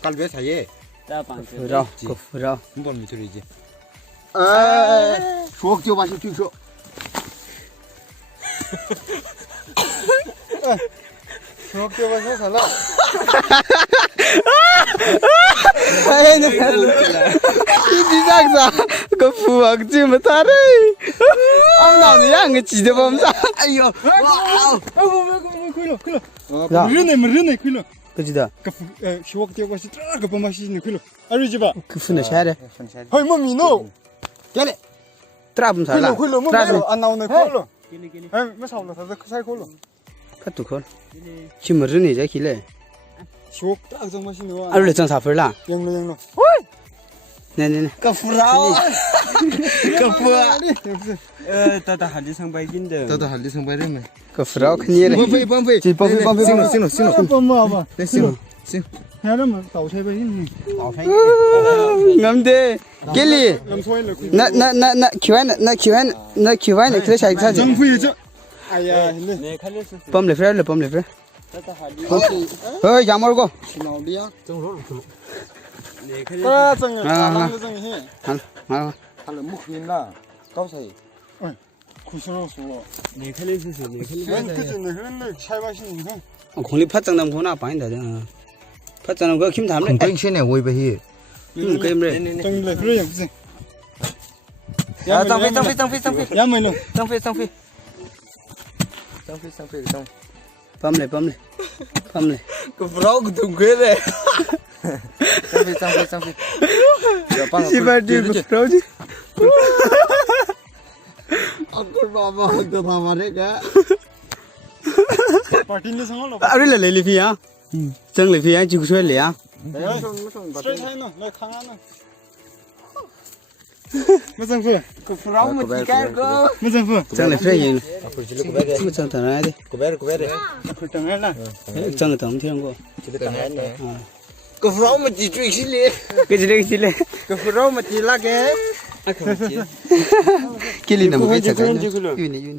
갈배 사이에 그러 그러 한번 밑으로지. 추억 저 맛이 뒤서. 추억 껴봐서 살라. ai nó đi ra ra có phù hợp chứ mà ta đấy ông nào thì ăn cái chỉ được bấm ra 아이요. 와우. cái gì đó 추억 껴봐서 쫙 그 맛있는 그 알지 봐. cái phun này sai đấy 허이 뭐 미노. 깨래. trap sao là 뭐 trap 안 나오네 콜로. 뭐 사올라 다들 그 사이 콜로. cắt tủ khôn chỉ mà rửa này ra khi lệ 추억 딱 맛있는 거. ăn được chẳng sao phải là 영로. nè nè nè 까푸라오. 까푸아. 따다 할리 상바이긴데. 너도 할리 성발이네. cái phở rau cái gì đấy 범페이 범페이. chỉ bấm bấm bấm 신호. 뻔마 봐. 네 신호. 해라면 따오세베인. ngắm đi cái gì 남소일로. na kiêu này cái sai sao chứ 정부이죠. 아야, 근데 bấm lại phải bấm lại phải ơi giảm rồi cô 신호리야. 아, 정이. 아, 정이 해. à 할래 묵힌나. 까우사이. 구스러워서. 네 칼리 쓰세요 네 칼리 멘트는 흘러 잘 마시는 거. 공리 파장 남 보나 봐인다 파장 그 김 담래 땡신에 오이베히. cái em đây 정래 그래 무슨. 야, 땅피. 야, 뭐노. 땅피. bấm lại 까푸라오 그동 그래. 땅피. 씨발 뒤에 그러지 아꿀 바바 너 바마래가. 파티인데 상관없어. à đây là lấy phi á chân lấy phi á chịu xuôi lẻ 스트레이트 하이노. 내 강하노. 무슨 fu? 까푸라오 뭐 지가고. 무슨 fu? chân lấy phi gì 아꿀 질러 고베레. cứ chân thằng này đi 고베레. 불덩 해라. chân thằng thiên cô 지르다 했네. 까푸라오 뭐 지주이실래. cái gì đấy 까푸라오 뭐 지라게. cái gì nằm cái chân cái này